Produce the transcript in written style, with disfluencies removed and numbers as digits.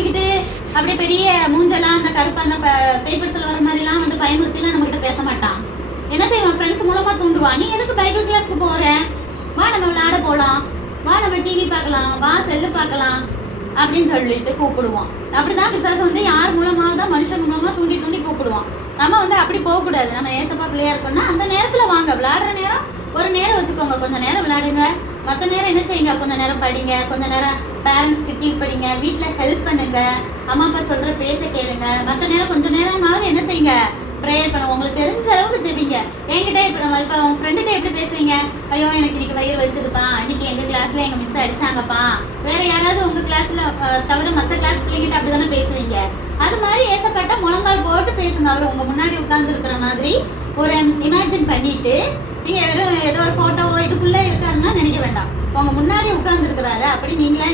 வச்சுக்கிட்டு அப்படியே பெரிய மூஞ்செல்லாம் அந்த கருப்பு அந்த கைப்படுத்தல் வர மாதிரிலாம் வந்து பயமுறுத்திலாம் நம்ம கிட்ட பேச மாட்டான். என்ன செய்வான்? ஃப்ரெண்ட்ஸ் மூலமா தூண்டுவான். நீ எதுக்கு பைபிள் கிளாஸ்க்கு போற? வா நம்ம விளையாட போலாம், வா நம்ம டிவி பார்க்கலாம், வா செல்லு பார்க்கலாம் அப்படின்னு சொல்லிட்டு கூப்பிடுவான். அப்படிதான் பிசாசு வந்து யார் மூலமா தான் மனுஷன் மூலமா தூண்டி தூண்டி கூப்பிடுவான். நம்ம வந்து அப்படி போகக்கூடாது. நம்ம ஏசப்பா பிள்ளையா இருக்கோம்னா அந்த நேரத்துல வாங்க, விளையாடுற நேரம் ஒரு நேரம் வச்சுக்கோங்க, கொஞ்ச நேரம் விளையாடுங்க, மற்ற நேரம் என்ன செய்யுங்க, கொஞ்ச நேரம் படிங்க, கொஞ்ச நேரம் பேரண்ட்ஸ்க்கு கீழ்படிங்க, வீட்டுல ஹெல்ப் பண்ணுங்க, அம்மா அப்பா சொல்ற பேச்சை கேளுங்க, மற்ற நேரம் கொஞ்ச நேரமாவது என்ன செய்யுங்க, ப்ரேயர் பண்ணுங்க. உங்களுக்கு தெரிஞ்ச அளவுக்கு ஜெபிங்க. என்கிட்ட இப்ப உங்க ஃப்ரெண்டுகிட்ட எப்படி பேசுவீங்க? ஐயோ எனக்கு இன்னைக்கு வயிறு வலிச்சதுப்பா, இன்னைக்கு எங்க கிளாஸ்ல எங்க மிஸ் அடிச்சாங்கப்பா. வேற யாராவது உங்க கிளாஸ்ல தவிர மற்ற கிளாஸ் பிள்ளைங்கிட்ட அப்படிதானே பேசுவீங்க. அது மாதிரி ஏசப்பட்ட முழங்கால் போட்டு பேசுங்க. அவர் உங்க முன்னாடி உட்கார்ந்து இருக்கிற மாதிரி ஒரு இமேஜின் பண்ணிட்டு, நீங்க வெறும் ஏதோ ஒரு போட்டோவோ இதுக்குள்ள இருக்காருன்னா நினைக்க வேண்டாம். உங்க முன்னாடி உட்கார்ந்து இருக்கிறாரு அப்படி நீங்களா